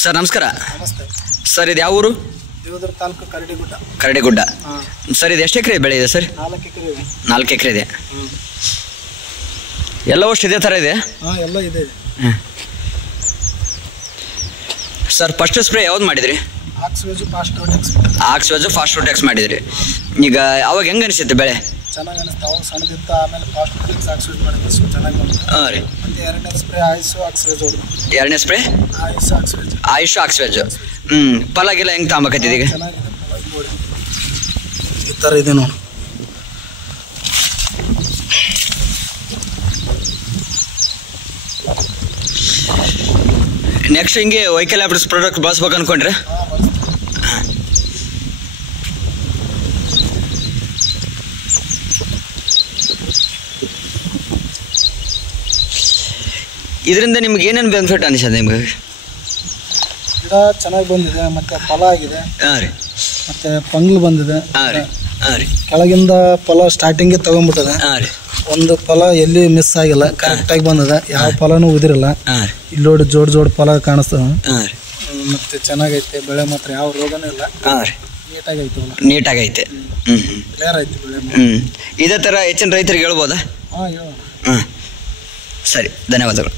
Sir ನಮಸ್ಕಾರ. ನಮಸ್ತೆ sir ಇದು ಯಾವ ಊರು? ದೇವದುರ್ಗ ತಾಲೂಕು ಕರಡಿಗುಡ್ಡ. ಕರಡಿಗುಡ್ಡ. ಸರ್ ಇದು ಎಷ್ಟು ಎಕರೆ ಬೆಳೆ ಇದೆ ಸರ್? 4 ಎಕರೆ ಇದೆ. 4 ಎಕರೆ ಇದೆ. ಎಲ್ಲ ಅಷ್ಟು ಇದೇ ಥರ ಇದೆ? ಹಾಂ, ಎಲ್ಲ ಇದೆ. ಸರ್ ಫಸ್ಟ್ ಸ್ಪ್ರೇ ಯಾವ್ದು ಮಾಡಿದ್ರಿ? ಆಕ್ಸ್ವೇಜು ಫಾಸ್ಟ್ ರೋಟೆಕ್ಸ್ ಮಾಡಿದ್ರಿ. ಈಗ ಅವಾಗ ಹೆಂಗೆ ಅನಿಸುತ್ತೆ ಬೆಳೆ? ಚೆನ್ನಾಗಿ ಅನಿಸ್ತು. ಅವಾಗ ಸಣ್ಣದಿತ್ತು, ಆಮೇಲೆ ಫಾಸ್ಟ್ ರೋಟೆಕ್ಸ್ ಆಕ್ಸ್ವೇಜ್ ಮಾಡಿದ್ದು ಚೆನ್ನಾಗಿ ಬಂತು. ಹಾಂ ರೀ. ಮತ್ತು ಎರಡನೇ ಸ್ಪ್ರೇ ಆಯುಷು ಆಕ್ಸ್ವೇಜ್ ಹೊಡೆದು. ಎರಡನೇ ಸ್ಪ್ರೇ ಆಯುಷು ಆಕ್ಸ್ವೇಜ್. ಫಲ ಗಿಲ್ಲ ಹೆಂಗೆ ತಗೊಂಬಕತ್ತಿದೆ ಈಗ? ಚೆನ್ನಾಗಿದೆ ಫಲ. ನೋಡಿ ಈ ಥರ ಇದೆ ನೋಡಿ. ನೆಕ್ಸ್ಟ್ ಹಿಂಗೆ ವೆಹಿಕಲ್ ಆಪ್ಟಿಕ್ಸ್ ಪ್ರಾಡಕ್ಟ್ ಬಳಸ್ಬೇಕು ಅನ್ಕೊಂಡ್ರೆ? ಇದರಿಂದ ನಿಮ್ಗೆ ಏನೇನು ಬೆನಿಫಿಟ್ ಅನಿಸ್ತದೆ ನಿಮ್ಗೆ? ಗಿಡ ಚೆನ್ನಾಗಿ ಬಂದಿದೆ, ಮತ್ತು ಫಲ ಆಗಿದೆ. ಹಾಂ ರೀ. ಮತ್ತು ಪಂಗ್ಲು ಬಂದಿದೆ. ಹಾಂ ರೀ. ಹಾಂ ರೀ. ಕೆಳಗಿಂದ ಫಲ ಸ್ಟಾರ್ಟಿಂಗ್ಗೆ ತಗೊಂಡ್ಬಿಟ್ಟದೆ. ಹಾಂ ರೀ. ಒಂದು ಫಲ ಎಲ್ಲಿ ಮಿಸ್ ಆಗಿಲ್ಲ, ಕರೆಕ್ಟಾಗಿ ಬಂದಿದೆ. ಯಾವ ಫಲನೂ ಉದಿರಿಲ್ಲ. ಹಾಂ ರೀ. ಇಲ್ಲಿ ನೋಡಿ ಜೋಡ್ ಫಲ ಕಾಣಿಸ್ತದೆ. ಹಾಂ ರೀ. ಮತ್ತು ಚೆನ್ನಾಗೈತೆ ಬೆಳೆ, ಮಾತ್ರ ಯಾವ ರೋಗನೂ ಇಲ್ಲ. ಹಾಂ ರೀ. ನೀಟಾಗೈತೆ ಹೊಲ. ನೀಟಾಗೈತೆ. ಕ್ಲಿಯರ್ ಐತೆ ಬೆಳೆ. ಇದೇ ಥರ ಹೆಚ್ಚಿನ ರೈತರಿಗೆ ಹೇಳ್ಬೋದಾ? ಹಾಂ, ಹೇಳೋಣ. ಸರಿ, ಧನ್ಯವಾದಗಳು.